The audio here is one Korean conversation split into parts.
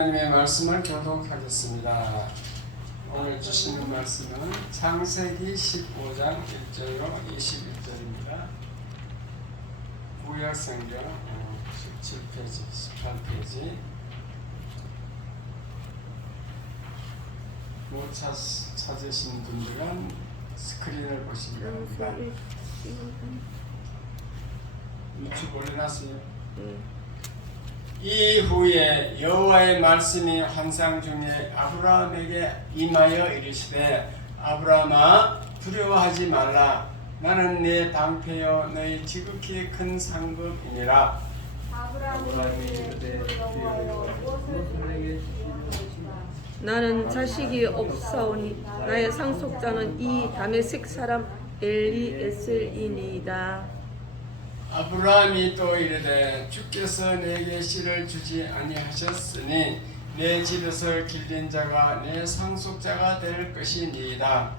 하나님의 말씀을 교독하겠습니다. 오늘 주시는 말씀은 창세기 15장 1절로 21절입니다. 구약성경 17페이지, 18페이지. 못 찾으신 분들은 스크린을 보시기 바랍니다. 유튜브 올려놨어요. 이후에 여호와의 말씀이 환상 중에 아브라함에게 임하여 이르시되 아브라함아 두려워하지 말라. 나는 네 방패여 너희 지극히 큰 상급이니라. 아브라함이 이르되 여호와여 무엇을 내게 주시옵소서. 나는 자식이 없사오니 나의 상속자는 이 다메섹 사람 엘리에셀이니이다. 아브라함이 또 이르되 주께서 내게 씨를 주지 아니하셨으니 내 집에서 길린 자가 내 상속자가 될 것이니이다.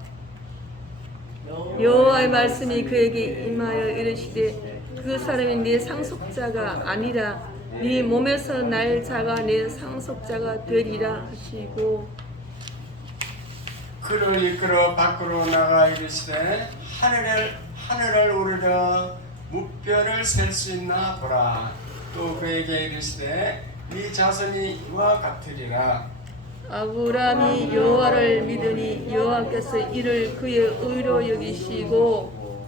여호와의 말씀이 그에게 임하여 이르시되 그 사람이 네 상속자가 아니라 네 몸에서 날 자가 내 상속자가 되리라 하시고 그를 이끌어 밖으로 나가 이르시되 하늘을 오르려 무뼈를 셀 수 있나 보라. 또 그에게 이르시되 네 자손이 이와 같으리라. 아브라함이 여호와를 믿으니 여호와께서 이를 그의 의로 여기시고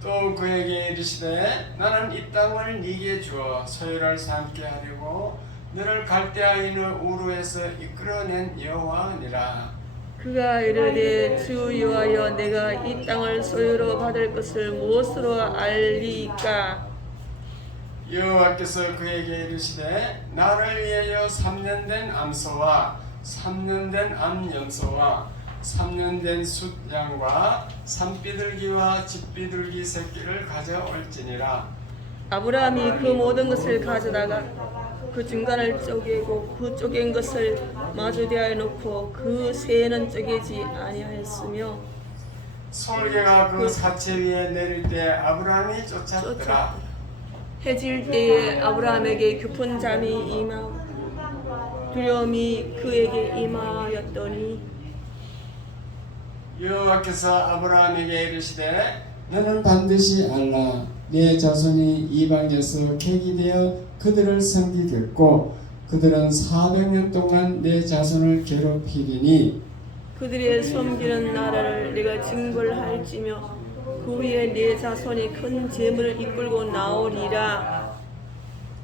또 그에게 이르시되 나는 이 땅을 네게 주어 소유를 삼게 하려고 너를 갈대아 있는 우르에서 이끌어낸 여호와니라. 그가 이르되 주 여호와여 내가 이 땅을 소유로 받을 것을 무엇으로 알리까? 여호와께서 그에게 이르시되 나를 위하여 3년 된 암소와 3년 된 암염소와 3년 된 숫양과 산비둘기와 집비둘기 새끼를 가져올지니라. 아브라함이 그 모든 것을 가져다가 그 중간을 쪼개고 그 쪼갠 것을 마주대하여 놓고 그 새는 쪼개지 아니하였으며 솔개가 그 사체 위에 내릴 때 아브라함이 쫓았더라. 해질 때에 아브라함에게 깊은 잠이 임하고 두려움이 그에게 임하였더니 여호와께서 아브라함에게 이르시되 너는 반드시 알라. 네 자손이 이방에서 객이 되어 그들을 섬기겠고 그들은 400년 동안 내 자손을 괴롭히리니 그들의 섬기는 나라를 내가 징벌할지며 그 위에 내 자손이 큰 재물을 이끌고 나오리라.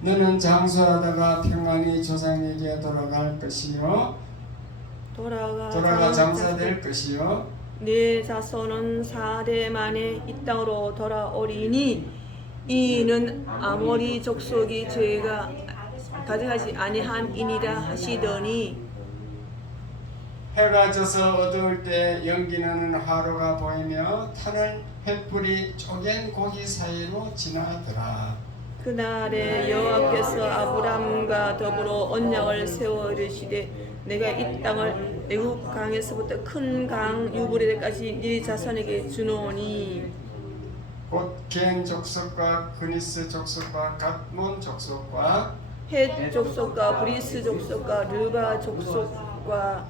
너는 장수하다가 평안히 조상에게 돌아갈 것이요 돌아가 장사될 것이요 내 자손은 4대 만에 이 땅으로 돌아오리니 이는 아모리 족속이 죄가 가져가지 아니함이니라 하시더니 해가 져서 어두울 때 연기나는 하루가 보이며 타는 횃불이 쪼갠 고기 사이로 지나더라. 그날에 여호와께서 아브람과 더불어 언약을 세워 이르시되 내가 이 땅을 애굽 강에서부터 큰 강 유브라데까지 네 자손에게 주노니 곧 겐 족속과 그니스 족속과 갓몬 족속과 헷 족속과 브리스 족속과 르바 족속과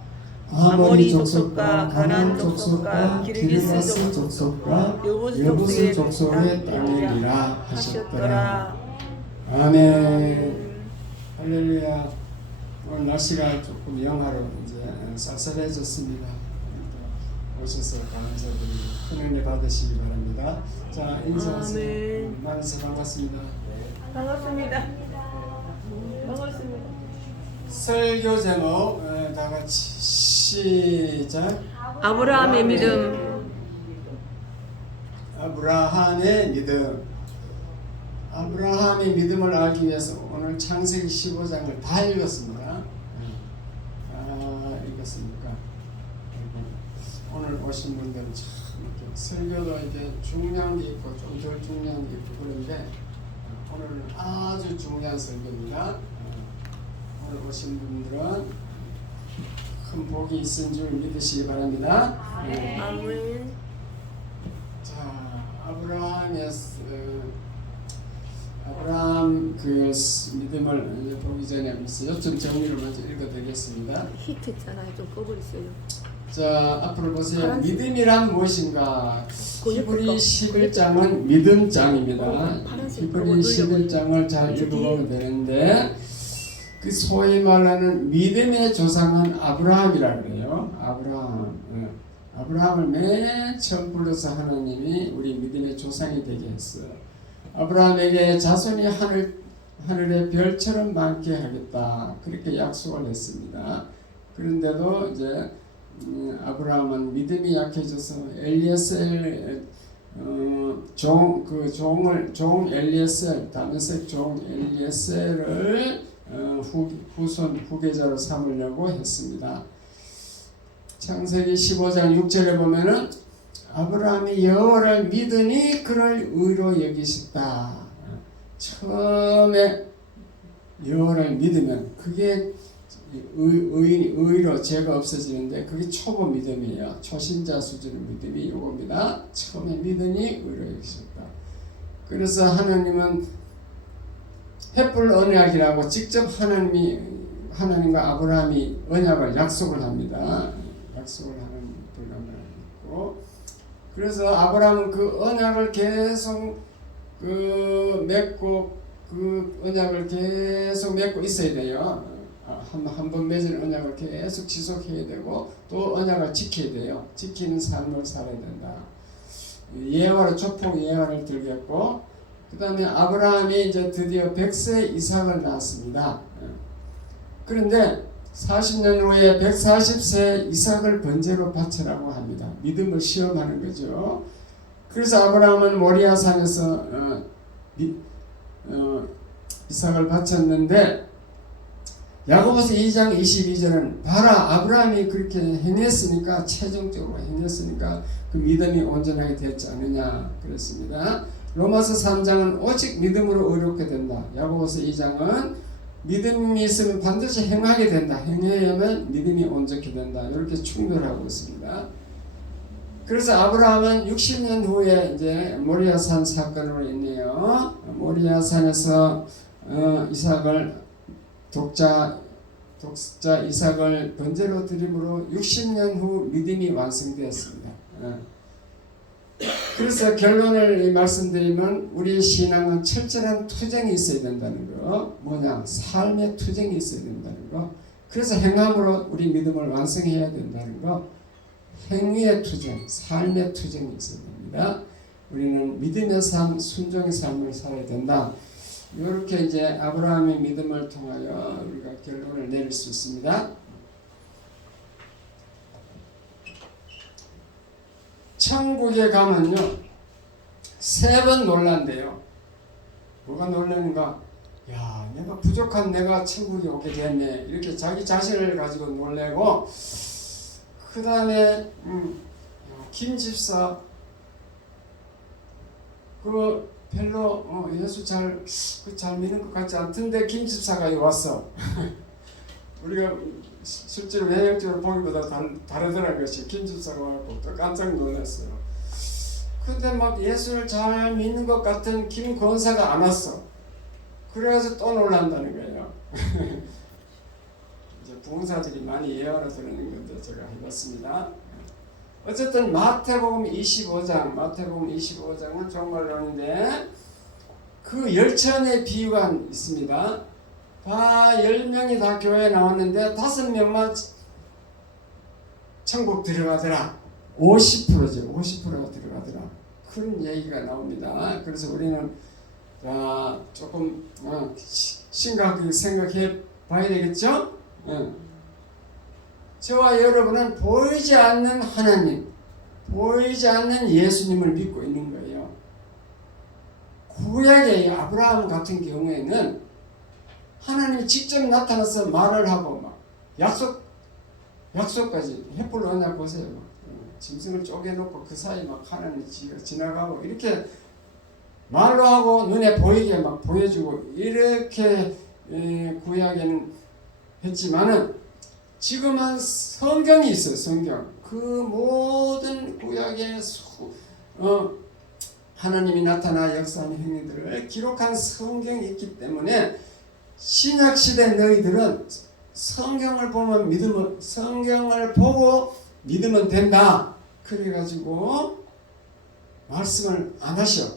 아모리 족속과 가나안 족속과 기르기스 족속과 여부스 족속의 땅이니라 하셨더라. 아멘. 할렐루야. 오늘 날씨가 조금 영하로 이제 쌀쌀해졌습니다. 오셔서 감사드리고 큰 은혜 받으시기 바랍니다. 자, 인사하세요. 만나서 반갑습니다. 반갑습니다. 설교 제목 다 같이 시작. 아브라함의 믿음. 아브라함의 믿음. 아브라함의 믿음을 알기 위해서 오늘 창세기 15장을 다 읽었습니다. 다 읽었으니까 오늘 오신 분들은 참 이렇게 설교도 이게 중요한 게 있고 좀 덜 중요한 게 있고 그런데 오늘은 아주 중요한 설교입니다. 오늘 오신 분들은 큰 복이 있은 줄 믿으시기 바랍니다. 아멘. 자, 아브라함의 아브라함 그 믿음을 보기 전에 요점 정리를 먼저 읽어드리겠습니다. 히트 있잖아요. 좀 꺼버리세요. 자, 앞으로 보세요. 파란색. 믿음이란 무엇인가? 그 옆에 히브리 거. 11장은 믿음장입니다. 파란색 히브리 그거 11장을 잘 저기. 읽어보면 되는데 그 소위 말하는 믿음의 조상은 아브라함이라고 그래요. 아브라함. 아브라함을 맨 처음 불러서 하나님이 우리 믿음의 조상이 되게 했어요. 아브라함에게 자손이 하늘의 별처럼 많게 하겠다. 그렇게 약속을 했습니다. 그런데도 이제 아브라함은 믿음이 약해져서 엘리에셀 종 엘리에셀 다메섹 종 엘리에셀을 후계자로 삼으려고 했습니다. 창세기 15장 6절에 보면은 아브라함이 여호와를 믿으니 그를 의로 여기셨다. 처음에 여호와를 믿으면 그게 의로 죄가 없어지는데 그게 초보 믿음이에요. 초신자 수준의 믿음이 이겁니다. 처음에 믿으니 의로 여기셨다. 그래서 하나님은 횃불 언약이라고 직접 하나님과 아브라함이 언약을 약속을 합니다. 약속을 하는 불가능이 있고, 그래서 아브라함은 그 언약을 계속 맺고 그 언약을 계속 맺고 있어야 돼요. 한 번 맺은 언약을 계속 지속해야 되고 또 언약을 지켜야 돼요. 지키는 삶을 살아야 된다. 예화를 조폭 예화를 들겠고, 그 다음에 아브라함이 이제 드디어 100세 이삭을 낳았습니다. 그런데 40년 후에 140세 이삭을 번제로 바치라고 합니다. 믿음을 시험하는 거죠. 그래서 아브라함은 모리아 산에서 이삭을 바쳤는데 야고보서 2장 22절은 봐라 아브라함이 그렇게 행했으니까 최종적으로 행했으니까 그 믿음이 온전하게 됐지 않느냐 그랬습니다. 로마서 3장은 오직 믿음으로 의롭게 된다. 야고보서 2장은 믿음이 있으면 반드시 행하게 된다. 행해야만 믿음이 온전히 된다. 이렇게 충돌하고 있습니다. 그래서 아브라함은 60년 후에 이제 모리아산 사건으로 인해요. 모리아산에서 이삭을 독자 이삭을 번제로 드림으로 60년 후 믿음이 완성되었습니다. 그래서 결론을 말씀드리면 우리의 신앙은 철저한 투쟁이 있어야 된다는 거. 뭐냐? 삶의 투쟁이 있어야 된다는 거. 그래서 행함으로 우리 믿음을 완성해야 된다는 거. 행위의 투쟁, 삶의 투쟁이 있어야 됩니다. 우리는 믿음의 삶, 순종의 삶을 살아야 된다. 이렇게 이제 아브라함의 믿음을 통하여 우리가 결론을 내릴 수 있습니다. 천국에 가면요 3번 놀란대요. 뭐가 놀라는가? 야, 내가 부족한 내가 천국에 오게 됐네. 이렇게 자기 자신을 가지고 놀래고, 그 다음에 김 집사 그 별로 예수 잘 믿는 것 같지 않던데 김 집사가 왔어. 우리가 실제로 외형적으로 보기보다 다르더라고요. 김 집사가 와서 또 깜짝 놀랐어요. 근데 막 예수를 잘 믿는 것 같은 김 권사가 안 왔어. 그래서 또 놀란다는 거예요. 이제 부흥사들이 많이 예언을 드리는 건데 제가 해봤습니다. 어쨌든 마태복음 25장은 종말론인데 그 열천의 비유가 있습니다. 다 10명이 다 교회에 나왔는데 5명만 천국 들어가더라. 50%죠. 50%가 들어가더라. 그런 얘기가 나옵니다. 그래서 우리는 조금 심각하게 생각해 봐야 되겠죠? 저와 여러분은 보이지 않는 하나님, 보이지 않는 예수님을 믿고 있는 거예요. 구약의 아브라함 같은 경우에는 하나님이 직접 나타나서 말을 하고 막 약속까지 횃불 언약 보세요. 짐승을 쪼개놓고 그 사이 막 하나님이 지나가고 이렇게 말로 하고 눈에 보이게 막 보여주고 이렇게 구약에는 했지만은 지금은 성경이 있어요. 성경. 그 모든 구약의 하나님이 나타나 역사하는 행위들을 기록한 성경이 있기 때문에 신약시대 너희들은 성경을 보면 믿으면, 성경을 보고 믿으면 된다. 그래가지고 말씀을 안 하셔.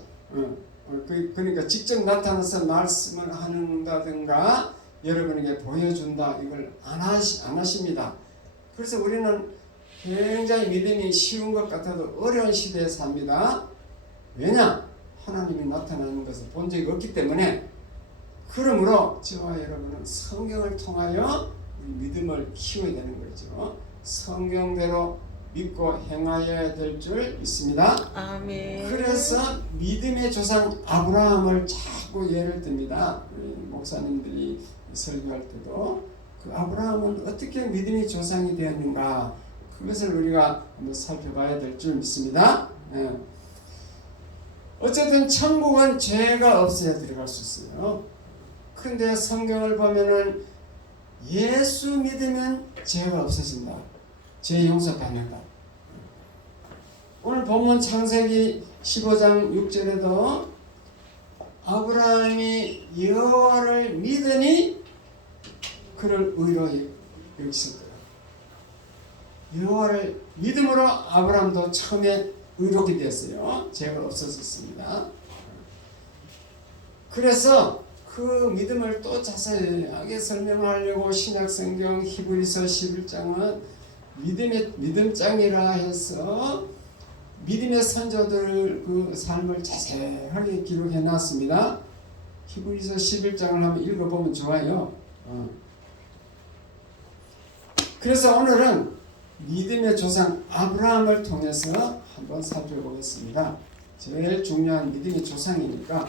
그러니까 직접 나타나서 말씀을 한다든가 여러분에게 보여준다. 이걸 안 하십니다. 그래서 우리는 굉장히 믿음이 쉬운 것 같아도 어려운 시대에 삽니다. 왜냐? 하나님이 나타나는 것을 본 적이 없기 때문에. 그러므로 저와 여러분은 성경을 통하여 믿음을 키워야 되는 거죠. 성경대로 믿고 행하여야 될 줄 믿습니다. 아멘. 그래서 믿음의 조상 아브라함을 자꾸 예를 듭니다. 목사님들이 설교할 때도 그 아브라함은 어떻게 믿음의 조상이 되었는가, 그것을 우리가 한번 살펴봐야 될 줄 믿습니다. 어쨌든 천국은 죄가 없어야 들어갈 수 있어요. 그런데 성경을 보면은 예수 믿으면 죄가 없어진다. 죄 용서받는다. 오늘 본문 창세기 15장 6절에도 아브라함이 여호와를 믿으니 그를 의로 여기셨더라. 여호와를 믿음으로 아브라함도 처음에 의롭게 되었어요. 죄가 없어졌습니다. 그래서 그 믿음을 또 자세하게 설명하려고 신약성경 히브리서 11장은 믿음의 믿음장이라 해서 믿음의 선조들 그 삶을 자세하게 기록해 놨습니다. 히브리서 11장을 한번 읽어보면 좋아요. 그래서 오늘은 믿음의 조상 아브라함을 통해서 한번 살펴보겠습니다. 제일 중요한 믿음의 조상이니까.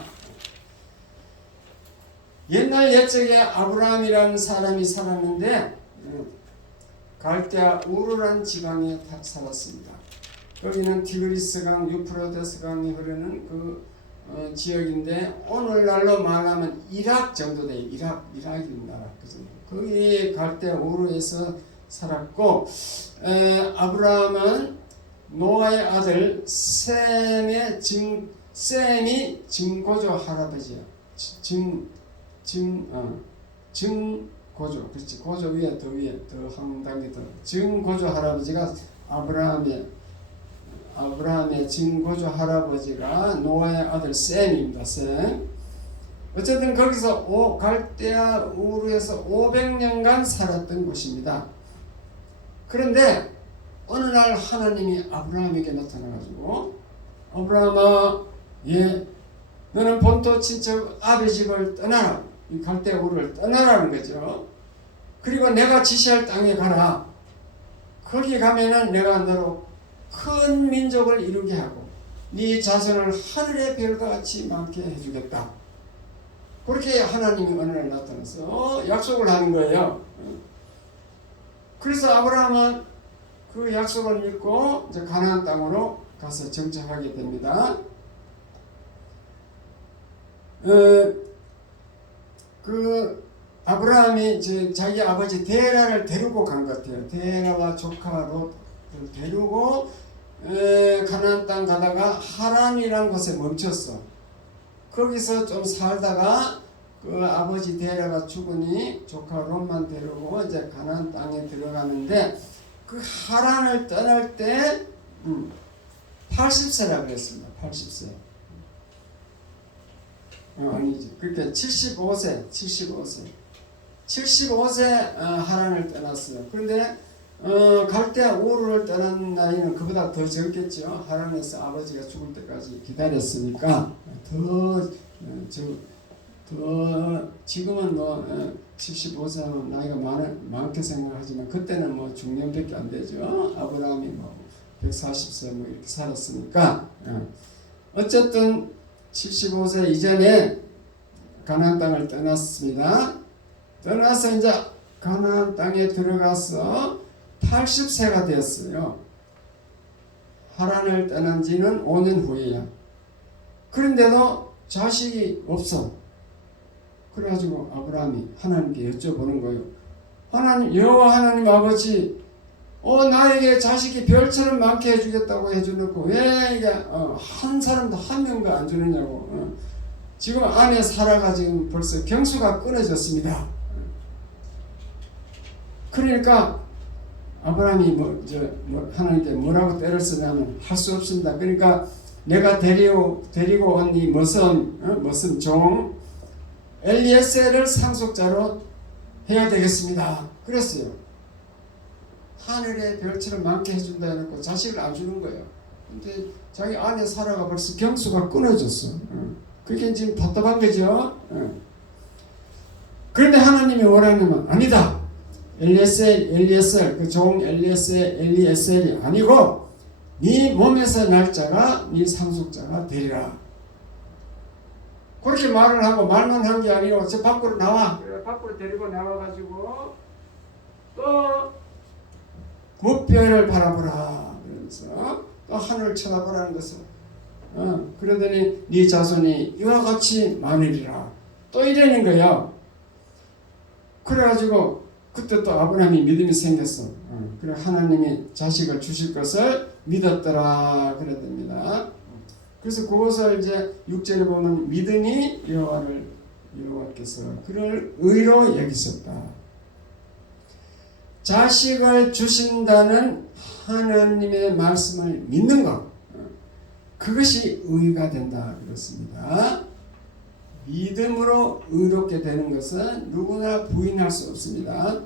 옛날 옛적에 아브라함이라는 사람이 살았는데 갈대아 우르란 지방에 살았습니다. 거기는 디그리스강, 유프라데스강이 흐르는 그 지역인데 오늘날로 말하면 이락 정도 돼요. 이락이 나라. 거기 갈대아 우르에서 살았고, 아브라함은 노아의 아들 셈이 증고조 할아버지야. 증고조, 그렇지. 고조 위에 더 한 단계 더. 증고조 할아버지가 아브라함의 증고조 할아버지가 노아의 아들 셈입니다. 셈. 어쨌든 거기서 갈대아 우르에서 500년간 살았던 곳입니다. 그런데 어느 날 하나님이 아브라함에게 나타나가지고 아브라함아, 너는 본토 친척 아비 집을 떠나라. 이 갈대아 우르를 떠나라는 거죠. 그리고 내가 지시할 땅에 가라. 거기 가면은 내가 너로 큰 민족을 이루게 하고 네 자손을 하늘의 별과 같이 많게 해주겠다. 그렇게 하나님이 어느 날 나타나서 약속을 하는 거예요. 그래서 아브라함은 그 약속을 믿고 이제 가나안 땅으로 가서 정착하게 됩니다. 그 아브라함이 이제 자기 아버지 데라를 데리고 간 것 같아요. 데라와 조카 롯을 데리고 가나안 땅 가다가 하란이라는 곳에 멈췄어. 거기서 좀 살다가 그 아버지 데라가 죽으니 조카 롯만 데리고 이제 가나안 땅에 들어가는데 그 하란을 떠날 때 80세라 그랬습니다. 80세. 아니지. 그러니까 75세 하란을 떠났어요. 그런데 갈대아 우르를 떠난 나이는 그보다 더 적겠죠. 하란에서 아버지가 죽을 때까지 기다렸으니까 지금은 75세는 나이가 많게 생각하지만 그때는 중년밖에 안 되죠. 아브라함이 140세 이렇게 살았으니까. 어쨌든 75세 이전에 가나안 땅을 떠났습니다. 떠나서 이제 가나안 땅에 들어가서 80세가 되었어요. 하란을 떠난 지는 5년 후에야. 그런데도 자식이 없어. 그래가지고 아브라함이 하나님께 여쭤보는 거예요. 하나님, 여호와 하나님 아버지, 나에게 자식이 별처럼 많게 해주겠다고 해주놓고 왜 이게 한 사람도 한 명도 안 주느냐고. 지금 아내 사라가 지금 벌써 경수가 끊어졌습니다. 그러니까 아브라함이 하나님께 뭐라고 때를 쓰냐면 할 수 없습니다. 그러니까 내가 데리고 온 이 머슴 종 엘리에셀을 상속자로 해야 되겠습니다. 그랬어요. 하늘의 별처럼 많게 해준다 해놓고 자식을 안 주는 거예요. 근데 자기 아내 사라가 벌써 경수가 끊어졌어. 그게 지금 답답한 거죠. 그런데 하나님이 원하는 건 아니다. 엘리에셀 그 종 엘리에셀이 아니고 네 몸에서 날 자가 네 상속자가 되리라. 그렇게 말을 하고 말만 한 게 아니고 저 밖으로 나와. 그래 밖으로 데리고 나와가지고 또 무뼈를 바라보라. 그러면서 또 하늘을 쳐다보라는 것을. 그러더니 네 자손이 이와 같이 많으리라. 또 이러는 거야. 그래가지고 그때 또 아브라함이 믿음이 생겼어. 그래 하나님이 자식을 주실 것을 믿었더라 그래야 됩니다. 그래서 그것을 이제 6절에 보면 믿음이 여호와께서 그를 의로 여기셨다. 자식을 주신다는 하나님의 말씀을 믿는 것, 그것이 의가 된다 그렇습니다. 믿음으로 의롭게 되는 것은 누구나 부인할 수 없습니다.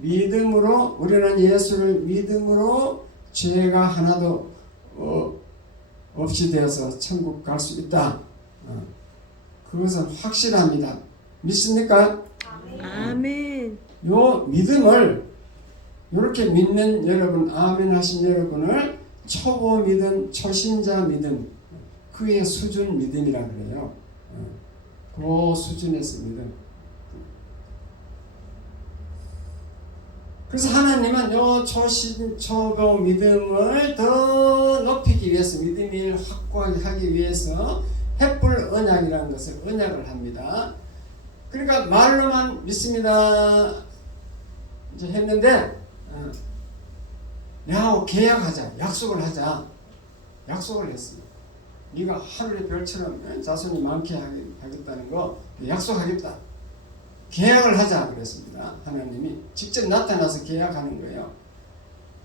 믿음으로 우리는 예수를 믿음으로 죄가 하나도 없이 되어서 천국 갈 수 있다. 그것은 확실합니다. 믿습니까? 아멘. 요 믿음을 이렇게 믿는 여러분, 아멘 하신 여러분을 초보 믿음, 초신자 믿음, 그의 수준 믿음이라 그래요. 그 수준에서 믿음. 그래서 하나님은 요 초보 믿음을 더 높이기 위해서, 믿음을 확고하게 하기 위해서 횃불 언약이라는 것을 언약을 합니다. 그러니까 말로만 믿습니다 이제 했는데 내하고 계약하자, 약속을 하자. 약속을 했습니다. 네가 하늘의 별처럼 자손이 많게 하겠다는 거 약속하겠다. 계약을 하자 그랬습니다. 하나님이 직접 나타나서 계약하는 거예요.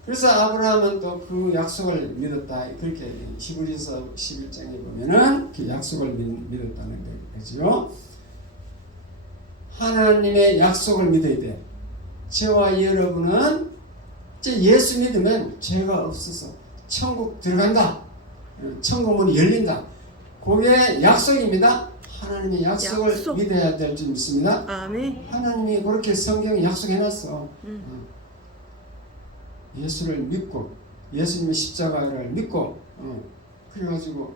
그래서 아브라함은 또 그 약속을 믿었다. 그렇게 히브리서 11장에 보면은 그 약속을 믿었다는 거죠. 하나님의 약속을 믿어야 돼. 저와 여러분은 이제 예수 믿으면 죄가 없어서 천국 들어간다. 천국 문이 열린다. 그게 약속입니다. 하나님의 약속을 믿어야 될 줄 믿습니다. 아멘. 하나님이 그렇게 성경에 약속해놨어. 예수를 믿고 예수님의 십자가를 믿고 그래가지고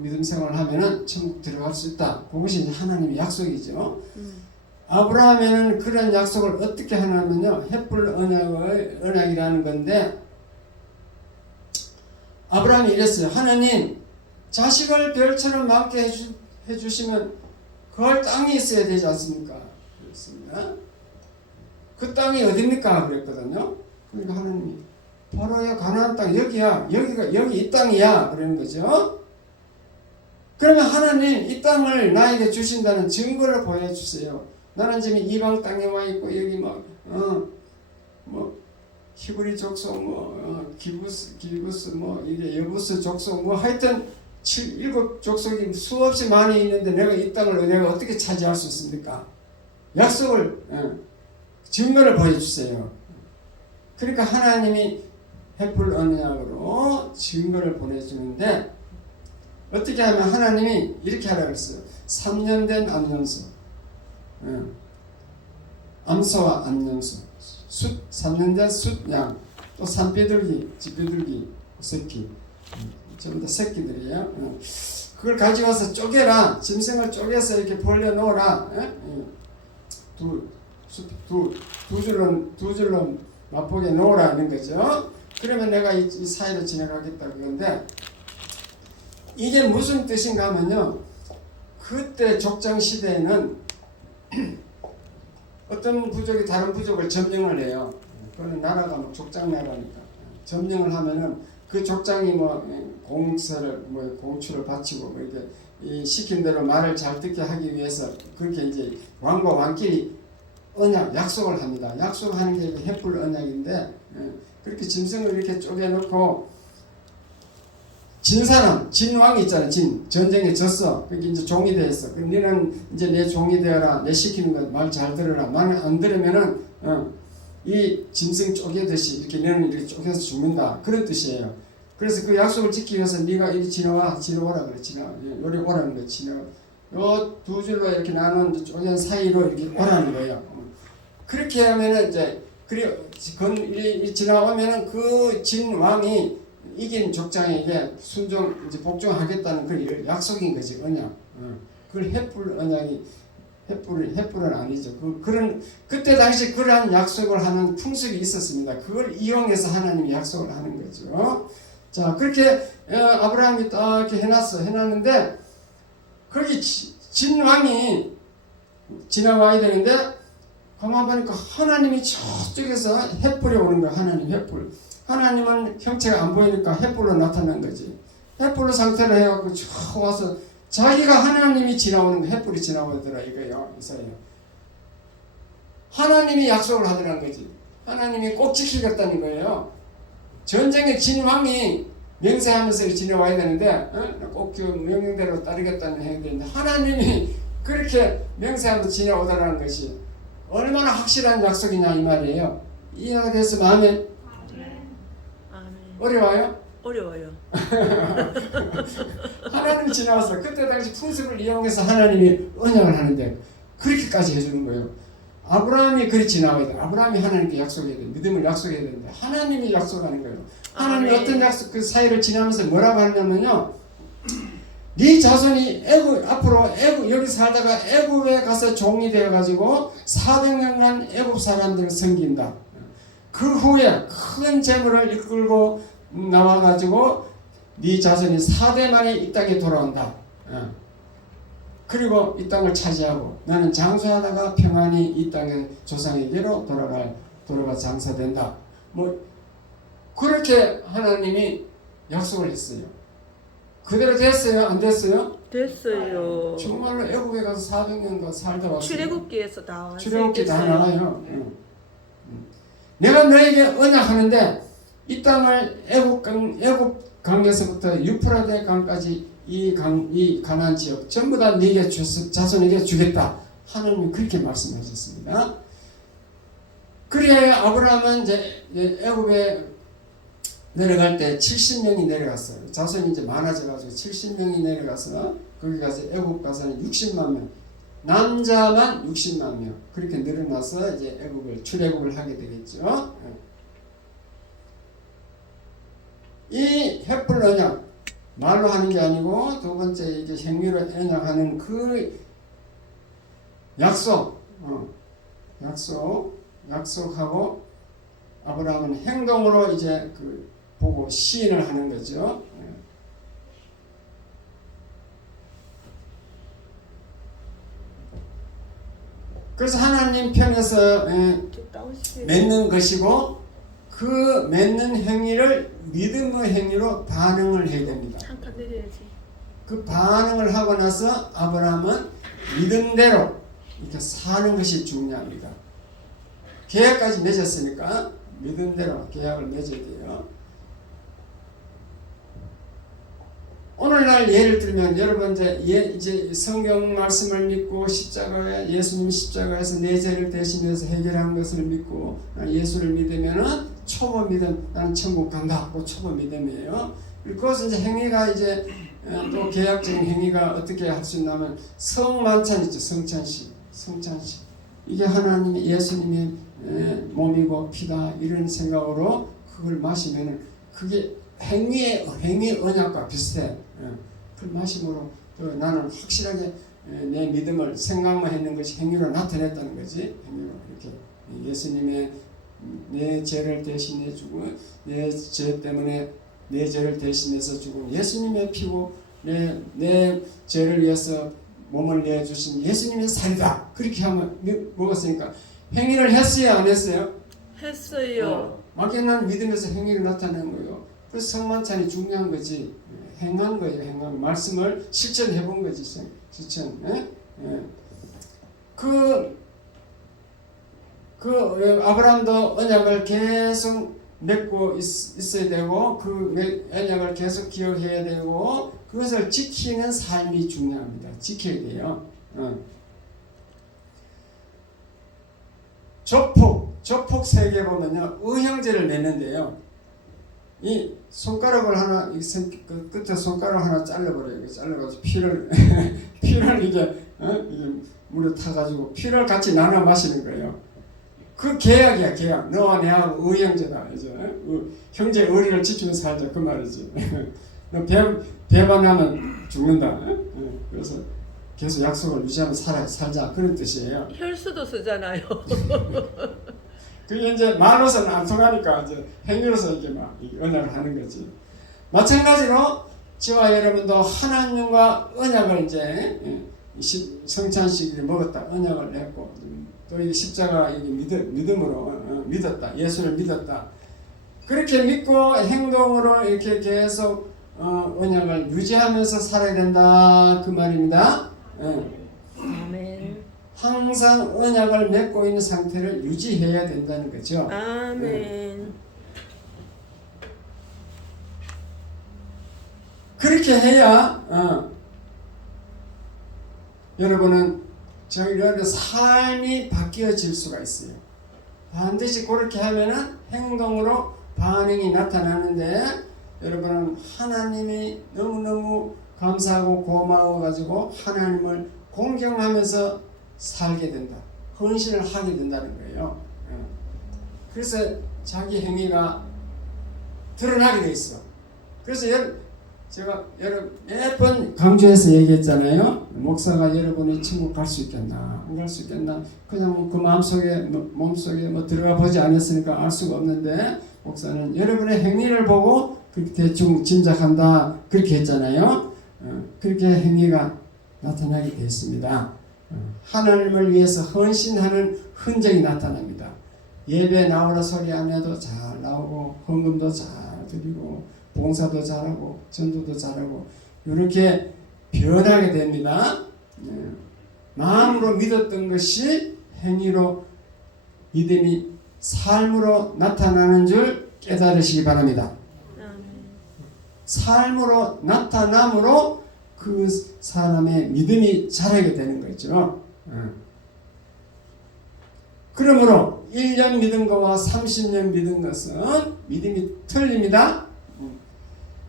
믿음 생활을 하면은 천국 들어갈 수 있다. 그것이 하나님의 약속이죠. 아브라함에는 그런 약속을 어떻게 하냐면요, 횃불 언약이라는 건데, 아브라함이 이랬어요. 하나님, 자식을 별처럼 많게 해주시면 그걸 땅이 있어야 되지 않습니까? 그랬습니다. 그 땅이 어딥니까? 그랬거든요. 그러니까 하나님이 바로 가나안 땅 여기야. 여기 이 땅이야. 그러는 거죠. 그러면 하나님 이 땅을 나에게 주신다는 증거를 보여주세요. 나는 지금 이방 땅에 와 있고 여기 히브리 족속 기부스 이게 여부스 족속 하여튼 7 족속이 수없이 많이 있는데 내가 이 땅을 내가 어떻게 차지할 수 있습니까? 약속을 증거를 보여주세요. 그러니까 하나님이 횃불 언약으로 증거를 보내주는데 어떻게 하면 하나님이 이렇게 하라고 했어요. 3년 된 암염소, 암소와 암염소, 3년 된 숫양, 또 산비둘기, 집비둘기, 새끼, 전부 다 새끼들이에요. 그걸 가지고 와서 쪼개라. 짐승을 쪼개서 이렇게 벌려놓으라. 두 줄로 맛보게 놓으라는 거죠. 그러면 내가 이 사이로 지나가겠다 그건데, 이게 무슨 뜻인가 하면요, 그때 족장 시대에는 어떤 부족이 다른 부족을 점령을 해요. 그거는 나라가 뭐 족장 나라니까. 점령을 하면은 그 족장이 뭐 공세를 뭐 공추를 바치고 뭐 이렇게 이 시킨 대로 말을 잘 듣게 하기 위해서 그렇게 이제 왕과 왕끼리 언약 약속을 합니다. 약속하는 게 횃불 언약인데 그렇게 짐승을 이렇게 쪼개놓고 진 사람, 진 왕이 있잖아요. 전쟁에 졌어. 그게 이제 종이 되었어. 그럼 너는 이제 내 종이 되어라. 내 시키는 거 말 잘 들어라. 말 안 들으면은 이 짐승 쪼개듯이 이렇게 너는 이렇게 쪼개서 죽는다. 그런 뜻이에요. 그래서 그 약속을 지키기 위해서 네가 이리 지나오라 그래. 요리 오라는 거야. 지나와. 요 두 줄로 이렇게 나눈 쪼갠 사이로 이렇게 오라는 거예요. 그렇게 하면은 이제 지나오면은 그 진 왕이 이긴 족장에게 순종 이제 복종하겠다는 그 약속인 거지. 언약. 그걸 횃불 언약이 횃불은 아니죠. 그때 당시 그러한 약속을 하는 풍습이 있었습니다. 그걸 이용해서 하나님이 약속을 하는 거죠. 자, 그렇게 아브라함이 딱 이렇게 해놨는데 거기 진왕이 지나와야 되는데 가만 보니까 하나님이 저쪽에서 횃불이 오는 거야. 하나님 횃불. 하나님은 형체가 안 보이니까 횃불로 나타난 거지. 횃불로 상태로 해갖고 저 와서 자기가 하나님이 지나오는 거 횃불이 지나오더라 이거예요. 이사야. 하나님이 약속을 하더라는 거지. 하나님이 꼭 지키겠다는 거예요. 전쟁의 진왕이 맹세하면서 지나와야 되는데 꼭 그 명령대로 따르겠다는 해야 되는데 하나님이 그렇게 맹세하면서 지나오더라는 것이 얼마나 확실한 약속이냐 이 말이에요. 이해가 돼서 마음에 어려워요? 어려워요. 하나님이 지나왔어. 그때 당시 풍습을 이용해서 하나님이 언약을 하는데 그렇게까지 해주는 거예요. 아브라함이 그리 지나와야 돼. 아브라함이 하나님께 약속해야 돼. 믿음을 약속해야 되는데 하나님이 약속하는 거예요. 하나님이 어떤 약속 그 사이를 지나면서 뭐라고 하냐면요. 네 자손이 앞으로 여기 살다가 애굽에 가서 종이 되어가지고 400년간 애굽 사람들을 섬긴다. 그 후에 큰 재물을 이끌고 나와가지고 네 자손이 4대 만에 이 땅에 돌아온다. 그리고 이 땅을 차지하고 나는 장수하다가 평안히 이 땅의 조상에게로 돌아가 장사된다. 뭐 그렇게 하나님이 약속을 했어요. 그대로 됐어요? 안 됐어요? 됐어요. 정말로 애굽에 가서 400년간 살다 왔어요. 출애굽기에서 다 출애굽기 다 나와요. 내가 너에게 언약하는데 이 땅을 애굽 강에서부터 유프라데 강까지 이 가나안 지역 전부 다 네게 자손에게 주겠다. 하나님이 그렇게 말씀하셨습니다. 그래 아브라함은 이제 애굽에 내려갈 때 70명이 내려갔어요. 자손이 이제 많아져가지고 70명이 내려가서 거기 가서 애굽 가서는 60만 명, 남자만 60만 명 그렇게 늘어나서 이제 출애굽을 하게 되겠죠. 이 횃불 언약 말로 하는 게 아니고 두 번째 이제 행위로 언약하는 그 약속하고 아브라함은 행동으로 이제 보고 시인을 하는 거죠. 그래서 하나님 편에서 맺는 것이고 그 맺는 행위를 믿음의 행위로 반응을 해야 됩니다. 한칸 내려야지. 그 반응을 하고 나서 아브라함은 믿음대로 이렇게 사는 것이 중요합니다. 계약까지 맺었으니까 믿음대로 계약을 맺어야 돼요. 오늘날 예를 들면 여러분 이제 성경 말씀을 믿고 예수님 십자가에서 내 죄를 대신해서 해결한 것을 믿고 예수를 믿으면은 초보 믿음 나는 천국 간다. 그 초보 믿음이에요. 그것은 이제 행위가 이제 또 계약적인 행위가 어떻게 할 수 있냐면 성만찬 있죠. 성찬식 이게 하나님이 예수님의 몸이고 피다 이런 생각으로 그걸 마시면은 그게 행위 언약과 비슷해. 그 마심으로 나는 확실하게 내 믿음을 생각만 했는 것이 행위로 나타냈다는 거지. 행위로 이렇게 예수님의 내 죄를 대신해 주고 내 죄 때문에 내 죄를 대신해서 죽은 예수님의 피고 내 죄를 위해서 몸을 내주신 예수님의 살이다. 그렇게 하면 먹었으니까 행위를 했어요, 안 했어요? 했어요. 막연한 믿음에서 행위를 나타내는 거예요. 그래서 성만찬이 중요한 거지. 행한 거예요. 행한 말씀을 실천해 본 거지. 실천. 예? 예. 아브라함도 언약을 계속 맺고 있어야 되고 그 언약을 계속 기억해야 되고 그것을 지키는 삶이 중요합니다. 지켜야 돼요. 조폭 세계 보면요 의형제를 내는데요. 이 손가락을 하나 그 끝에 손가락 하나 잘라버려요. 잘라가지고 피를 이게 물에 타가지고 피를 같이 나눠 마시는 거예요. 그 계약이야 계약. 너와 내하고 의형제다. 이제 형제 의리를 지키면서 살자 그 말이지. 너 배반하면 죽는다. 그래서 계속 약속을 유지하면서 살자 그런 뜻이에요. 혈수도 쓰잖아요. 그게 이제 말로서는 안 통하니까 이제 행위로서 이게 막 언약을 하는 거지. 마찬가지로 저와 여러분도 하나님과 언약을 이제 성찬식을 먹었다. 언약을 했고 또 이 십자가 믿음으로 믿었다. 예수를 믿었다. 그렇게 믿고 행동으로 이렇게 계속 언약을 유지하면서 살아야 된다 그 말입니다. 아멘. 항상 언약을 맺고 있는 상태를 유지해야 된다는 거죠. 아멘. 그렇게 해야 여러분은 여러분의 삶이 바뀌어질 수가 있어요. 반드시 그렇게 하면은 행동으로 반응이 나타나는데 여러분은 하나님이 너무너무 감사하고 고마워가지고 하나님을 공경하면서 살게 된다. 헌신을 하게 된다는 거예요. 그래서 자기 행위가 드러나게 돼 있어. 그래서 제가 몇 번 강조해서 얘기했잖아요. 목사가 여러분이 천국 갈 수 있겠나 안 갈 수 있겠나 그냥 그 마음속에 몸속에 들어가 보지 않았으니까 알 수가 없는데 목사는 여러분의 행위를 보고 그렇게 대충 짐작한다 그렇게 했잖아요. 그렇게 행위가 나타나게 됐습니다. 하나님을 위해서 헌신하는 흔적이 나타납니다. 예배 나오라 소리 안 해도 잘 나오고 헌금도 잘 드리고 봉사도 잘하고 전도도 잘하고 이렇게 변하게 됩니다. 마음으로 믿었던 것이 행위로 믿음이 삶으로 나타나는 줄 깨달으시기 바랍니다. 삶으로 나타남으로 그 사람의 믿음이 자라게 되는 거죠. 그러므로 1년 믿은 것과 30년 믿은 것은 믿음이 틀립니다.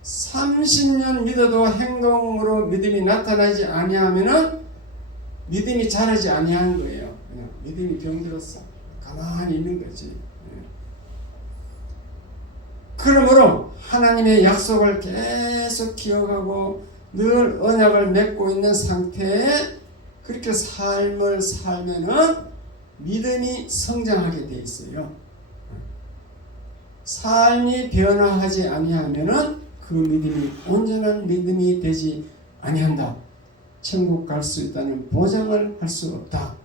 30년 믿어도 행동으로 믿음이 나타나지 아니하면은 믿음이 자라지 아니하는 거예요. 그냥 믿음이 병들었어. 가만히 있는 거지. 그러므로 하나님의 약속을 계속 기억하고 늘 언약을 맺고 있는 상태에 그렇게 삶을 살면은 믿음이 성장하게 돼 있어요. 삶이 변화하지 아니하면은 그 믿음이 온전한 믿음이 되지 아니한다. 천국 갈 수 있다는 보장을 할 수 없다.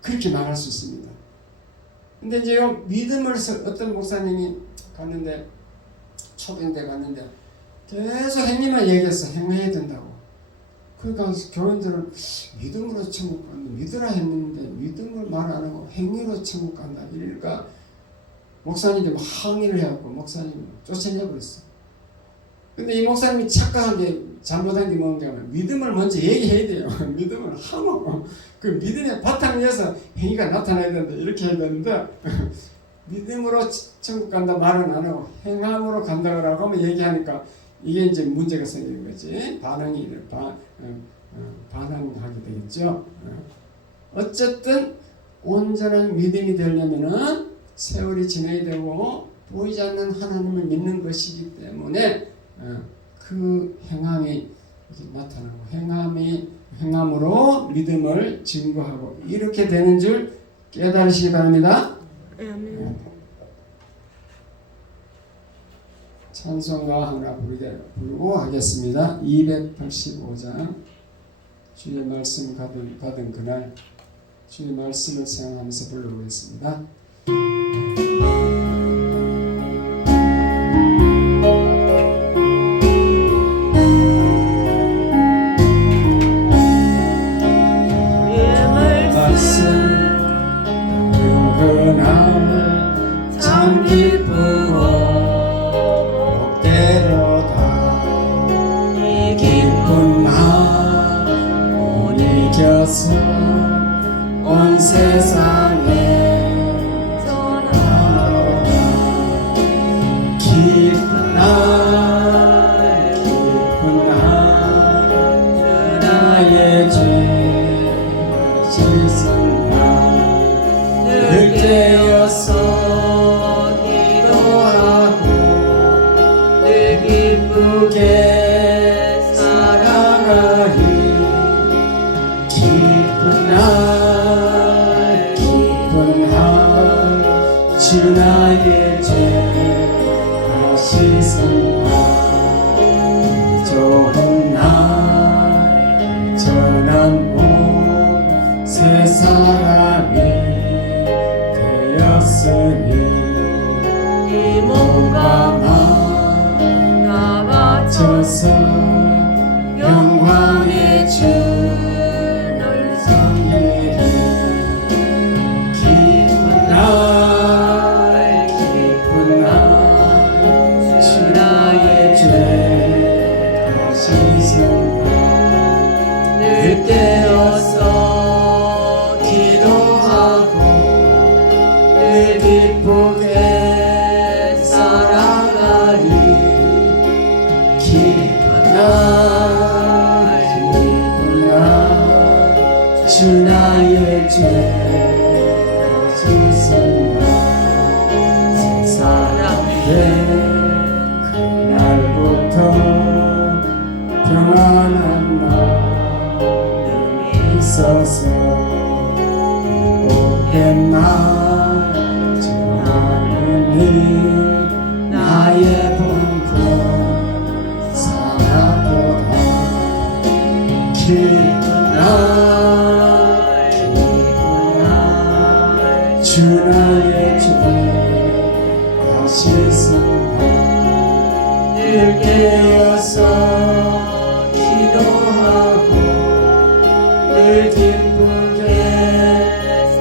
그렇게 말할 수 있습니다. 근데 이제 믿음을 어떤 목사님이 갔는데 초빙대 갔는데 계속 행위만 얘기했어. 행해야 된다고. 그러니까 교인들은 믿음으로 천국 간다. 믿으라 했는데 믿음을 말 안 하고 행위로 천국 간다. 이러니까 목사님이 막 항의를 해갖고 목사님이 쫓아내버렸어. 근데 이 목사님이 착각한 게 잘못한 게 뭔가 하면 믿음을 먼저 얘기해야 돼요. 믿음을 하고 그 믿음의 바탕에서 행위가 나타나야 된다. 이렇게 해야 되는데 믿음으로 천국 간다 말은 안 하고 행함으로 간다고 하면 얘기하니까 이게 이제 문제가 생기는 거지. 반항하게 되겠죠. 어쨌든 온전한 믿음이 되려면은 세월이 지나야 되고 보이지 않는 하나님을 믿는 것이기 때문에 그 행함이 나타나고 행함으로 믿음을 증거하고 이렇게 되는 줄 깨달으시기 바랍니다. 찬송가 하나 부르고 하겠습니다. 285장 주의 말씀 받은 그날 주의 말씀을 생각하면서 불러보겠습니다. 주 나의 죄 다 씻은다. 이 좋은 날 전한 온 새 사람이 되었으니 이 몸과 몸과 마음 다 바쳐 바쳐서 영광의 주를 섬기리. 기쁜 날 기쁜 날 주 나의 죄 다 씻은다. 늘 깨어서 기도하고 늘 기쁘게 살아가리. 기쁜 날 기쁜 날 주 나의 죄 다 씻은다. 새 사람의 그날부터 평안한 마음이 있어서 행복한 날 전하느니 나의 본분 사랑보다 기쁜 날 기쁜 날주 나의 죄 다 씻은다. 늘 깨어서 기도하고 늘 기쁘게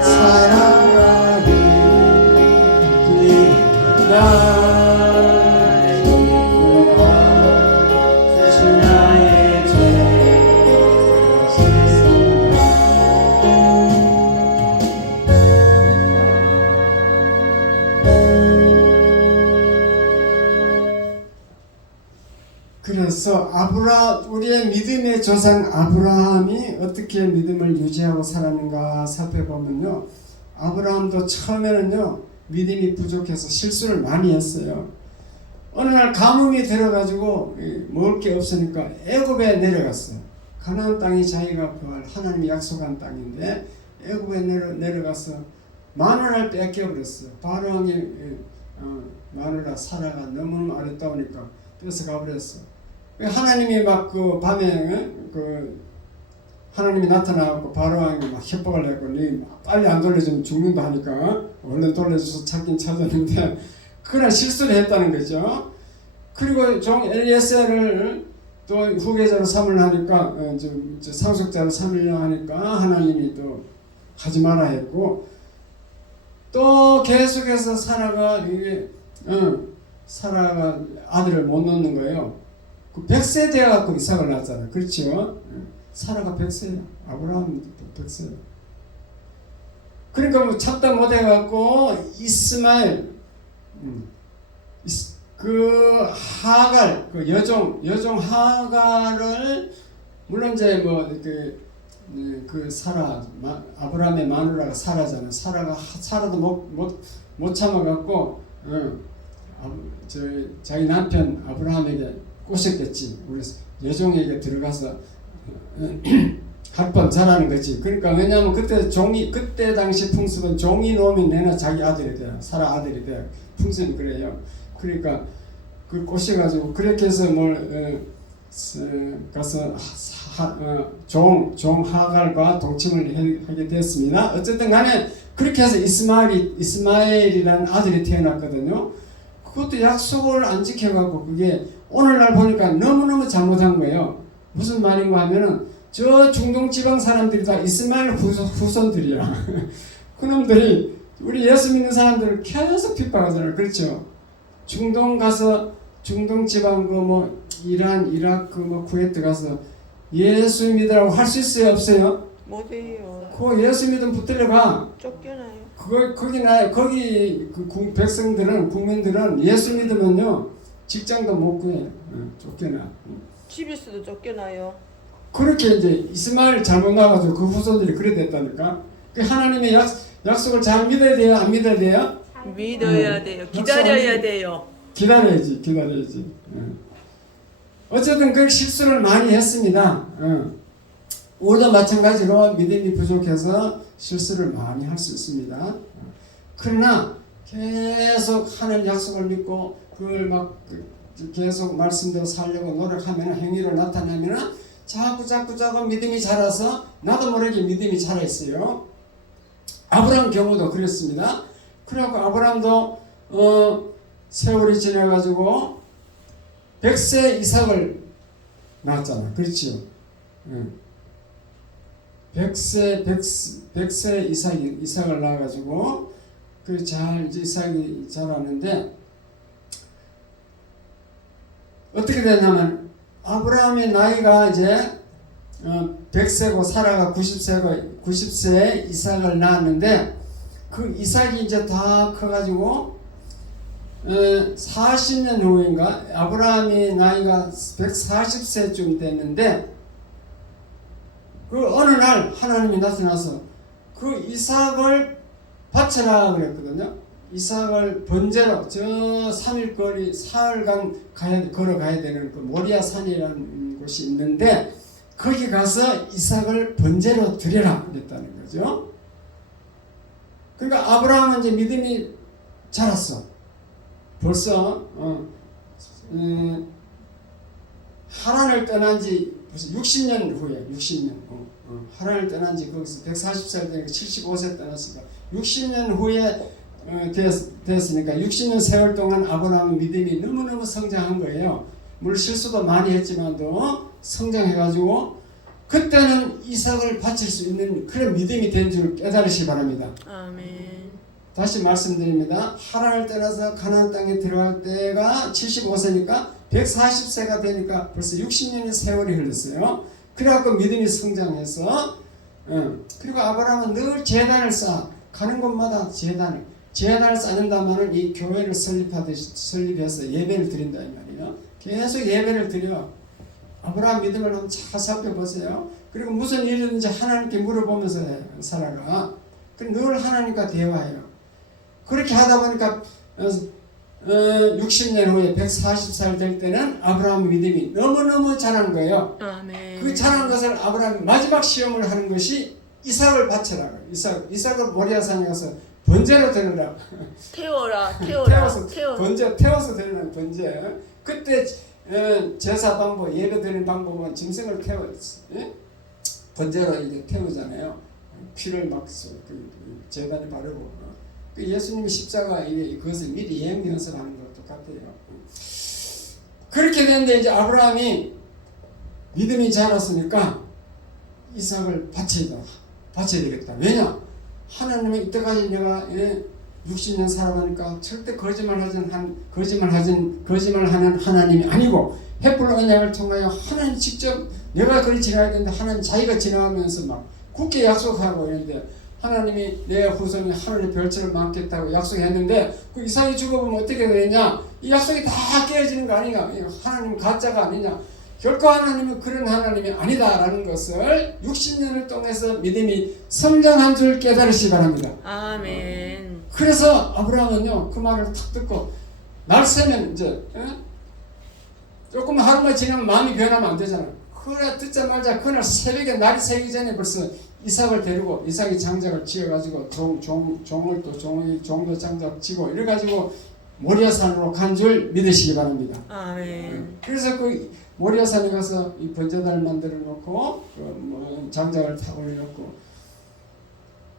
살아가리. 기쁜 날 기쁜 날주 나의 죄 다 씻은다. 그래서 우리의 믿음의 조상 아브라함이 어떻게 믿음을 유지하고 살았는가 살펴보면요, 아브라함도 처음에는요 믿음이 부족해서 실수를 많이 했어요. 어느 날 가뭄이 들어가지고 먹을 게 없으니까 애굽에 내려갔어요. 가나안 땅이 자기가 하나님이 약속한 땅인데 애굽에 내려가서 마누라를 뺏겨버렸어요. 바로 왕이 마누라 사라가 너무 아름다우니까 뺏어가버렸어. 하나님이 막 그 밤에 하나님이 나타나고 바로왕이 막 협박을 했고 니 빨리 안 돌려주면 죽는다 하니까 얼른 돌려줘서 찾긴 찾았는데 그러나 실수를 했다는 거죠. 그리고 종 엘리에셀을 또 후계자로 삼으려니까 상속자로 삼으려 하니까 하나님이 또 하지 마라 했고, 또 계속해서 사라가 아들을 못 낳는 거예요. 그 100세 되어갖고 이삭을 낳았잖아요. 그렇죠? 사라가 100세야. 아브라함도 100세야. 그러니까 뭐 참다 못해갖고 이스마엘, 그 하갈, 그 여종 하갈을, 물론 이제 그 사라, 아브라함의 마누라가 사라잖아요. 사라도 못 참아갖고 자기 남편 아브라함에게 꼬셨겠지. 우리 여종에게 들어가서 합번 잘하는 거지. 그러니까 왜냐하면 그때 당시 풍습은 종이 놓으면 내나 자기 아들이 돼. 사라 아들이 돼. 풍습이 그래요. 그러니까 그 꼬셔가지고 그렇게 해서 가서 종 하갈과 동침을 하게 됐습니다. 어쨌든 간에 그렇게 해서 이스마엘이라는 아들이 태어났거든요. 그것도 약속을 안 지켜가고 그게 오늘날 보니까 너무너무 잘못한 거예요. 무슨 말인가 하면은 저 중동 지방 사람들이 다 이스마엘 후손들이야. 그놈들이 우리 예수 믿는 사람들을 계속 핍박하잖아요. 그렇죠? 중동 가서 중동 지방 이란, 이라크, 쿠웨이트 가서 예수 믿으라고 할 수 있어요, 없어요? 못해요. 그거 예수 믿으면 붙들려 가. 쫓겨나요. 거기 그 백성들은, 국민들은 예수 믿으면요 직장도 못 구해. 쫓겨나. 집에서도 쫓겨나요. 그렇게 이제 이스마엘 잘못 나가지고 그 후손들이 그래 됐다니까. 그 하나님의 약속을 잘 믿어야 돼요, 안 믿어야 돼요? 믿어야 돼요. 기다려야 돼요. 기다려야지. 어쨌든 그 실수를 많이 했습니다. 우리도 마찬가지로 믿음이 부족해서 실수를 많이 할 수 있습니다. 그러나 계속 하는 약속을 믿고 그걸 막 계속 말씀대로 살려고 노력하면 행위로 나타나면 자꾸 믿음이 자라서 나도 모르게 믿음이 자라있어요. 아브라함 경우도 그랬습니다. 그래갖고 아브라함도 세월이 지나가지고 100세 이삭을 낳았잖아. 그렇지요. 100세 이삭을 낳아가지고 이삭이 자라는데 어떻게 되냐면 아브라함의 나이가 이제 100세고 사라가 90세에 이삭을 낳았는데 그 이삭이 이제 다 커가지고 40년 후인가 아브라함의 나이가 140세쯤 됐는데 그 어느 날 하나님이 나타나서 그 이삭을 바쳐라 그랬거든요. 이삭을 번제로 저 3일 거리 사흘간 걸어가야 되는 그 모리아 산이라는 곳이 있는데 거기 가서 이삭을 번제로 드려라 그랬다는 거죠. 그러니까 아브라함은 이제 믿음이 자랐어. 벌써 하란을 떠난 지 벌써 60년 후에 60년 하란을 떠난 지 거기서 140살 되니까 75세 떠났으니까 60년 후에 되었으니까 60년 세월 동안 아브라함의 믿음이 너무너무 성장한 거예요. 물론 실수도 많이 했지만도 성장해가지고 그때는 이삭을 바칠 수 있는 그런 믿음이 된 줄 깨달으시기 바랍니다. 아멘. 다시 말씀드립니다. 하란을 떠나서 가나안 땅에 들어갈 때가 75세니까 140세가 되니까 벌써 60년의 세월이 흘렀어요. 그래갖고 믿음이 성장해서 그리고 아브라함은 늘 제단을 쌓아 가는 곳마다 제단을 쌓는다면은 이 교회를 설립해서 예배를 드린다 이 말이에요. 계속 예배를 드려. 아브라함 믿음을 한번 잘 살펴보세요. 그리고 무슨 일이든지 하나님께 물어보면서 해요. 살아가. 늘 하나님과 대화해요. 그렇게 하다 보니까 60년 후에 140살 될 때는 아브라함 믿음이 너무너무 자란 거예요. 아멘. 그 자란 것을 아브라함이 마지막 시험을 하는 것이 이삭을 바쳐라. 이삭을 모리아산에 가서 번제로 드리라. 태워라. 태워서 드리는 번제. 그때 제사 방법, 예배 드리는 방법은 짐승을 번제로 이제 태우잖아요. 피를 막 제단에 바르고. 예수님이 십자가 그것을 미리 예행 연습하는 것 똑같아요. 그렇게 되는데 이제 아브라함이 믿음이 자랐으니까 이삭을 바쳐야 되겠다. 왜냐? 하나님은 이때까지 내가 60년 살아가니까 절대 거짓말하는 하나님이 아니고 햇불 언약을 통하여 하나님 직접 내가 그리 지나야 되는데 하나님 자기가 지나가면서 막 굳게 약속하고 있는데 하나님이 내 후손이 하늘의 별처럼 많겠다고 약속했는데 그 이삭이 죽어보면 어떻게 되냐? 이 약속이 다 깨어지는 거 아니냐? 하나님은 가짜가 아니냐? 결코 하나님은 그런 하나님이 아니다라는 것을 60년을 통해서 믿음이 성장한 줄 깨달으시기 바랍니다. 아멘. 그래서 아브라함은요 그 말을 탁 듣고 날 새면 이제 조금 하루만 지나면 마음이 변하면 안 되잖아. 그래 듣자마자 그날 새벽에 날이 새기 전에 벌써 이삭을 데리고 이삭이 장작을 지어가지고 종도 장작 지고 이래가지고 모리아산으로 간 줄 믿으시기 바랍니다. 아멘. 그래서 그 모리아산에 가서 이 번제단을 만들어 놓고 장작을 다 올려놓고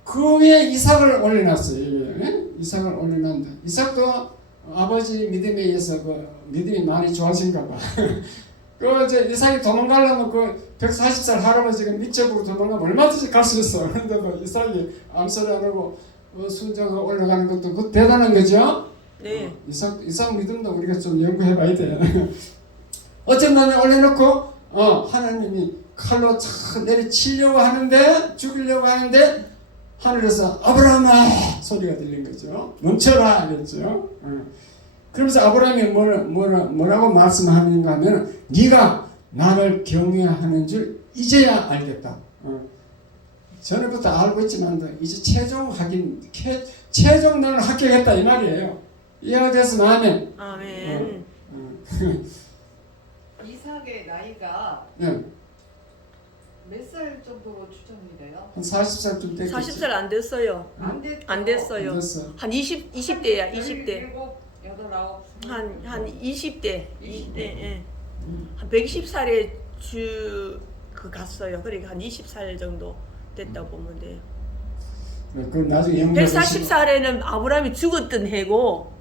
그 위에 이삭을 올려놨어요. 이삭을 올려놨는데 이삭도 아버지 믿음에 의해서 믿음이 많이 좋아진가 봐. 이제 이삭이 도망가려면 140살 할아버지가 밑접으로 도망가면 얼마든지 갈 수 있어. 그런데도 이삭이 암소리 안 하고 순정하고 올라가는 것도 대단한 거죠. 네. 이삭 믿음도 우리가 좀 연구해봐야 돼. 어떤 날에 올려놓고 하나님이 칼로 착 내리치려고 하는데 죽이려고 하는데 하늘에서 아브라함아 소리가 들린 거죠. 멈춰라 이랬죠. 그러면서 아브라함이 뭐라고 말씀하는가 하면 네가 나를 경외하는 줄 이제야 알겠다. 전에부터 알고 있지만 이제 최종 너는 합격했다 이 말이에요. 이해가 됐으면 아멘. 아멘. 이삭의 나이가 네. 몇 살 정도로 추정이 돼요? 한 40살쯤 됐겠지. 40살 안 됐어요. 안 됐어요. 안 됐어요. 됐어. 한 20대야 20대. 17, 8, 9. 한 20대. 예. 한 120살에 갔어요. 그러니까 한 20살 정도 됐다고 보면 돼요. 그 나중에 영국 140살에는 아브라함이 죽었던 해고.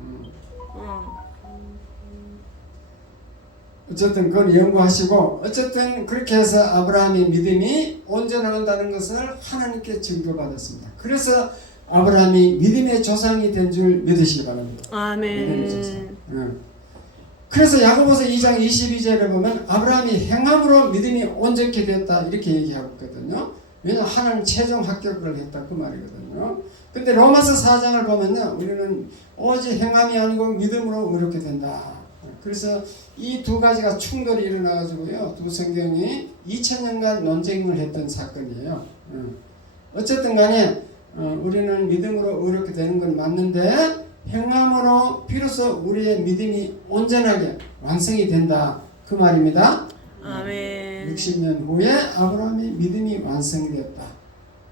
어쨌든 그건 연구하시고 어쨌든 그렇게 해서 아브라함의 믿음이 온전한다는 것을 하나님께 증거받았습니다. 그래서 아브라함이 믿음의 조상이 된 줄 믿으시기 바랍니다. 믿음의 조상. 아멘. 그래서 야고보서 2장 22절에 보면 아브라함이 행함으로 믿음이 온전케 됐다 이렇게 얘기하고 있거든요. 왜냐하면 하나님 최종 합격을 했다 그 말이거든요. 근데 로마서 4장을 보면요, 우리는 오직 행함이 아니고 믿음으로 의롭게 된다. 그래서 이 두 가지가 충돌이 일어나가지고요, 두 성경이 2000년간 논쟁을 했던 사건이에요. 어쨌든 간에 우리는 믿음으로 의롭게 되는 건 맞는데 행함으로 비로소 우리의 믿음이 온전하게 완성이 된다 그 말입니다. 아멘. 60년 후에 아브라함의 믿음이 완성이 되었다.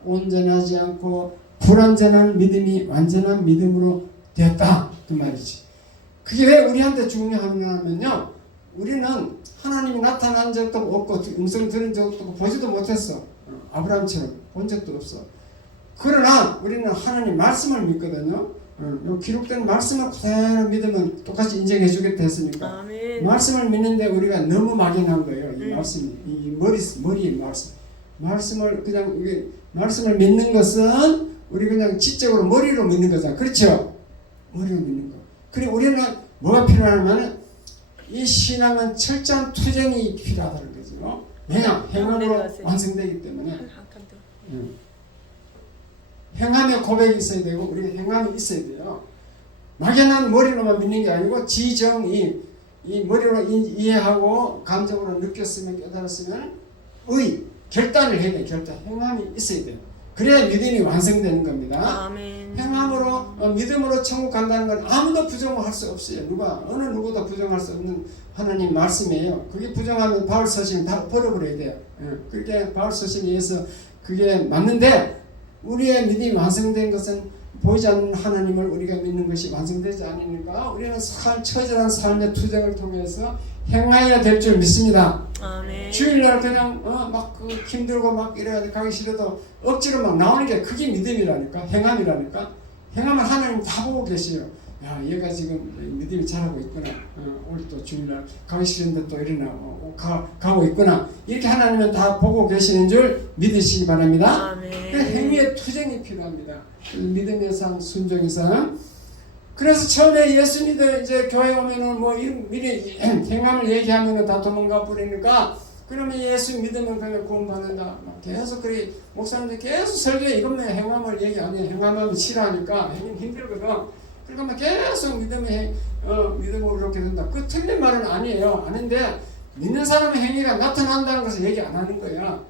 온전하지 않고 불완전한 믿음이 완전한 믿음으로 되었다 그 말이지. 그게 왜 우리한테 중요하냐면요, 우리는 하나님이 나타난 적도 없고 음성 들은 적도 없고 보지도 못했어. 아브라함처럼 본 적도 없어. 그러나 우리는 하나님 말씀을 믿거든요. 요 기록된 말씀을 그대로 믿으면 똑같이 인정해 주겠다 했으니까. 아멘. 말씀을 믿는데 우리가 너무 막연한 거예요. 이 말씀이, 이 머리의 말씀. 말씀을 그냥 이게 말씀을 믿는 것은 우리 그냥 지적으로 머리로 믿는 거잖아. 그렇죠? 머리로 믿는 거. 그리고 우리는 뭐가 필요하냐면 이 신앙은 철저한 투쟁이 필요하다는 거죠. 왜냐? 행함으로 완성되기 때문에. 행함의 고백이 있어야 되고 우리가 행함이 있어야 돼요. 막연한 머리로만 믿는 게 아니고 지정이 이 머리로 이해하고 감정으로 느꼈으면 깨달았으면 결단을 해야 돼. 결단. 행함이 있어야 돼요. 그래야 믿음이 완성되는 겁니다. 아멘. 행함으로 믿음으로 천국 간다는 건 아무도 부정할 수 없어요. 어느 누구도 부정할 수 없는 하나님 말씀이에요. 그게 부정하면 바울 서신 다 버려버려야 돼요. 그렇게 바울 서신에 의해서 그게 맞는데 우리의 믿음이 완성된 것은 보이지 않는 하나님을 우리가 믿는 것이 완성되지 않으니까 우리는 처절한 삶의 투쟁을 통해서 행하여야 될 줄 믿습니다. 아멘. 주일날 그냥 막 힘들고 막 이래야 가기 싫어도 억지로 막 나오는 게 그게 믿음이라니까, 행함이라니까. 행함을 하나님 다 보고 계세요. 야, 얘가 지금 믿음이 잘하고 있구나. 오늘 또 주일날 가기 싫은데 또 일어나 가고 있구나. 이렇게 하나님은 다 보고 계시는 줄 믿으시기 바랍니다. 아멘. 행위의 투쟁이 필요합니다. 믿음의 상, 순종의 상. 그래서 처음에 예수 믿어 이제 교회 오면은 뭐 미리 행함을 얘기하면은 다 도망가 버리니까, 그러면 예수 믿으면 그냥 구원받는다. 계속 그래 목사님들 계속 설교에 이것만 행함을 얘기 안 해. 행함하면 싫어하니까 힘들거든. 그러니까 계속 믿음으로 이렇게 된다. 그 틀린 말은 아니에요. 아닌데 믿는 사람의 행위가 나타난다는 것을 얘기 안 하는 거야.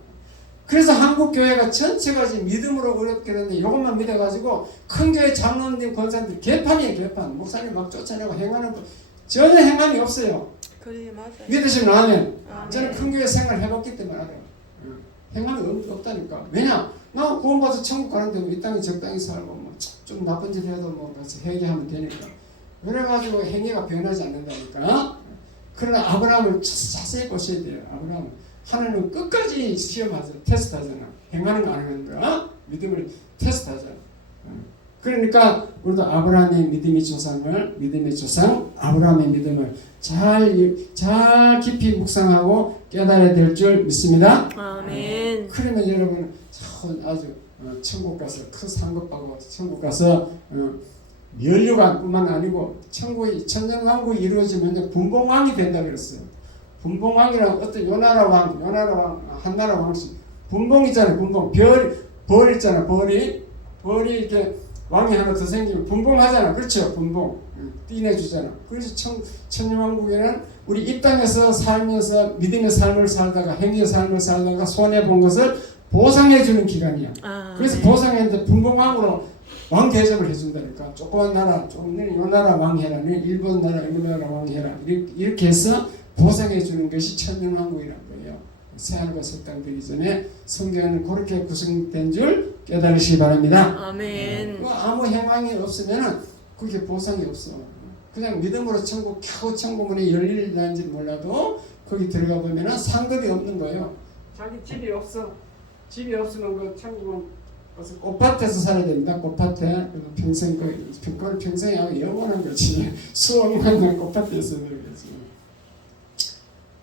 그래서 한국 교회가 전체가 지금 믿음으로 어렵게 되는데 이것만 믿어가지고 큰 교회 장로님 권사님들 개판이에요. 개판. 목사님 막 쫓아내고 행하는 거 전혀 행함이 없어요. 그래 맞아요. 믿으시면 아멘. 아멘. 저는 큰 교회 생활 해봤기 때문에 알아요. 행함이 없다니까. 왜냐? 나 구원받아서 천국 가는데 뭐 이 땅에 적당히 살고 뭐 좀 나쁜 짓 해도 뭐 같이 회개하면 되니까. 그래가지고 행위가 변하지 않는다니까. 그러나 아브라함을 자세히 보셔야 돼요. 아브라함. 하나님은 끝까지 시험하잖아. 테스트하잖아. 행하는 거 안 하는 거야. 믿음을 테스트하잖아. 그러니까 우리도 아브라함의 믿음의 조상 아브라함의 믿음을 잘 깊이 묵상하고 깨달아야 될 줄 믿습니다. 아멘. 그러면 여러분 아주 천국 가서 큰 상급 받고 천국 가서 면류관뿐만 아니고 천국이 천년왕국이 이루어지면 분봉왕이 된다 그랬어요. 분봉왕이란 어떤 요나라 왕, 한나라 왕, 분봉이잖아요. 분봉. 벌 있잖아. 벌이 이렇게 왕이 하나 더 생기면 분봉하잖아. 그렇죠. 분봉. 띠내주잖아. 그래서 천년왕국에는 우리 이 땅에서 살면서 믿음의 삶을 살다가 행위의 삶을 살다가 손해본 것을 보상해주는 기간이야. 그래서 보상했는데 분봉왕으로 왕 대접을 해준다니까. 조그만 나라, 요 나라 왕해라, 일본 나라, 일본 나라 왕해라. 이렇게 해서 보상해주는 것이 천년왕국이라는 거예요. 새하늘과 새 땅 되기 전에 성경은 그렇게 구성된 줄 깨달으시기 바랍니다. 아멘. 아무 행망이 없으면 그게 보상이 없어. 그냥 믿음으로 겨우 천국문이 열릴는지 몰라도 거기 들어가 보면 상급이 없는 거예요. 자기 집이 없어. 집이 없으면 그 천국은 꽃밭에서 살아야 됩니다. 꽃밭에 평생 그걸 평생이 아니고 영원한 거지. 수억만 년 꽃밭에서 살겠지.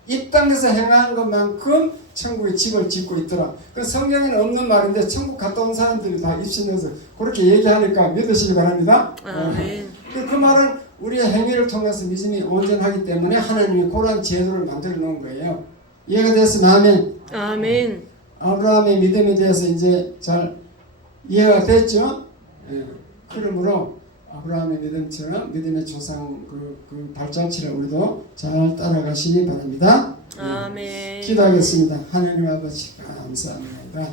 이 땅에서 행하는 것만큼 천국에 집을 짓고 있더라. 그 성경에는 없는 말인데 천국 갔다 온 사람들이 다 입신해서 그렇게 얘기하니까 믿으시기 바랍니다. 아멘. 그 말은 우리의 행위를 통해서 믿음이 온전하기 때문에 하나님이 그러한 제도를 만들어 놓은 거예요. 이해가 됐으면 아멘. 아멘. 아브라함의 믿음에 대해서 이제 잘 이해가 됐죠? 예. 그러므로 아브라함의 믿음처럼 믿음의 조상 그 발자취를 우리도 잘 따라가시기 바랍니다. 아멘. 기도하겠습니다. 하나님 아버지 감사합니다.